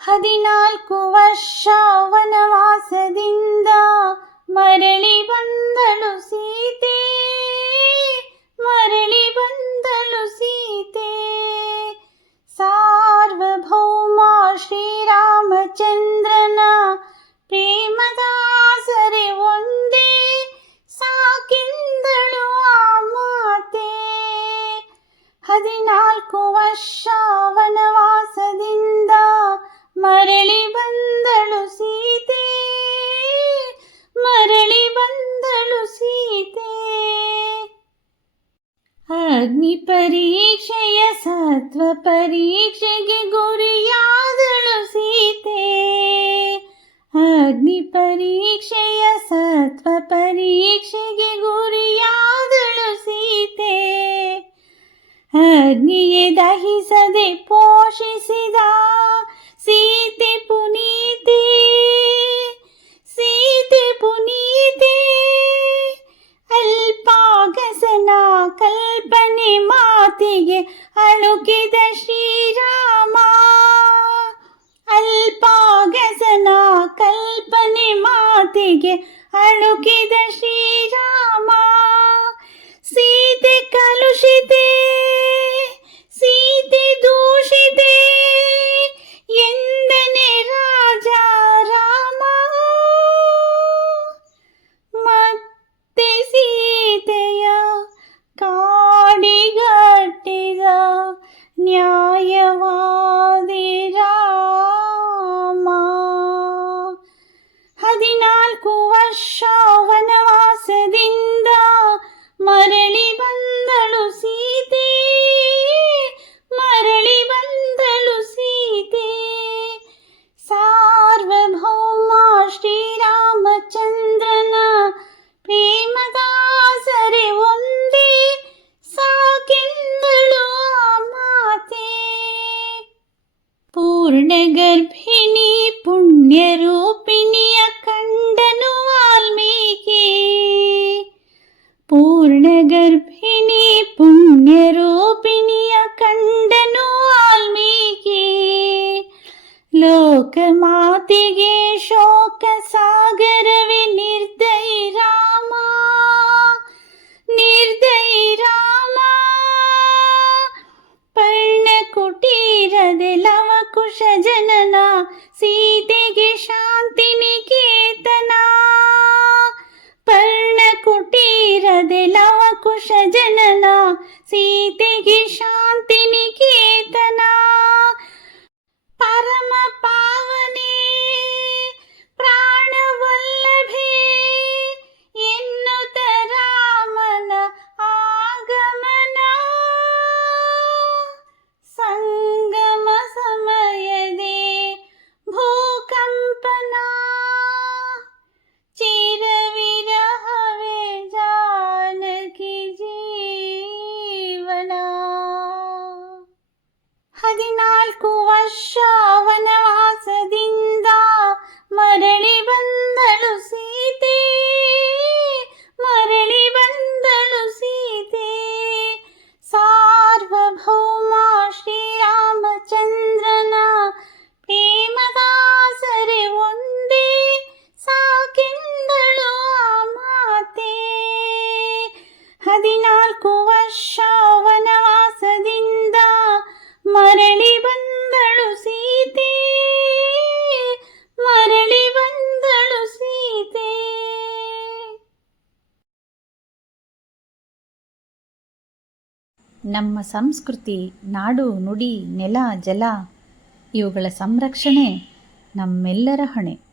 ಹದಿನಾಲ್ಕು ವರ್ಷ ವನವಾಸದಿಂದ ಮರಳಿ ಬಂದಳು ಸೀತೆ ಮರಳಿ ಬಂದಳು ಸೀತೆ ಸಾರ್ವಭೌಮ ಶ್ರೀರಾಮಚಂದ್ರನ ಪ್ರೇಮದಾಸರೆ ಒಂದೇ ಸಾಕಿಂದಳು ಆ ಮಾತೆ ಹದಿನಾಲ್ಕು ವರ್ಷ ವನವಾಸದಿಂದ ಮರಳಿ ಬಂದಳು ಸೀತೆ, ಮರಳಿ ಬಂದಳು ಸೀತೆ. ಅಗ್ನಿ ಪರೀಕ್ಷೆಯ ಸತ್ವ ಪರೀಕ್ಷೆಗೆ ಗುರಿಯಾದಳು ಸೀತೆ. ಅಗ್ನಿ ಪರೀಕ್ಷೆಯ ಸತ್ವ ಪರೀಕ್ಷೆಗೆ ಗುರಿಯಾದಳು ಸೀತೆ. ಅಗ್ನಿಯೇ ದಹಿಸದೆ ಕಲ್ಪನೆ ಮಾತಿಗೆ ಅಳುಕಿದ ಶ್ರೀರಾಮ. ಅಲ್ಪಾಗಸನ ಕಲ್ಪನೆ ಮಾತಿಗೆ ಅಳುಕಿದ ಶ್ರೀರಾಮ. ಹದಿನಾಲ್ಕು ವರ್ಷ ವನವಾಸದಿಂದ ಮರಳಿ ಬಂದಳು ಸೀತೆ ಮರಳಿ ಬಂದಳು ಸೀತೆ ಸಾರ್ವಭೌಮ ಶ್ರೀರಾಮಚಂದ್ರನ ಪ್ರೇಮದಾಸರೆ ಒಂದೇ ಸಾಕೆಂದಳು ಆ ಮಾತೆ ಪೂರ್ಣಗರ್ಭಿಣಿ ಪುಣ್ಯರೂಪಿಣಿಯ पूर्णगर्भिणी पुण्यरूपिणी अखण्डनो वाल्मीकि। लोकमातिगे शोकसागर ಸೀತೆಗೆ ಹದಿನಾಲ್ಕು ವರ್ಷ ವನವಾಸದಿಂದ ಮರಳಿ ಬಂದಳು ಸೀತೆ ಮರಳಿ ಬಂದಳು ಸೀತೆ ಸಾರ್ವಭೌಮ ಶ್ರೀರಾಮಚಂದ್ರನ ಪ್ರೇಮದಾಸರೆ ಒಂದೇ ಸಾಕೆಂದಳು ಆ ಮಾತೆ ಹದಿನಾಲ್ಕು ವರ್ಷ ನಮ್ಮ ಸಂಸ್ಕೃತಿ ನಾಡು ನುಡಿ ನೆಲ ಜಲ ಇವುಗಳ ಸಂರಕ್ಷಣೆ ನಮ್ಮೆಲ್ಲರ ಹೊಣೆ.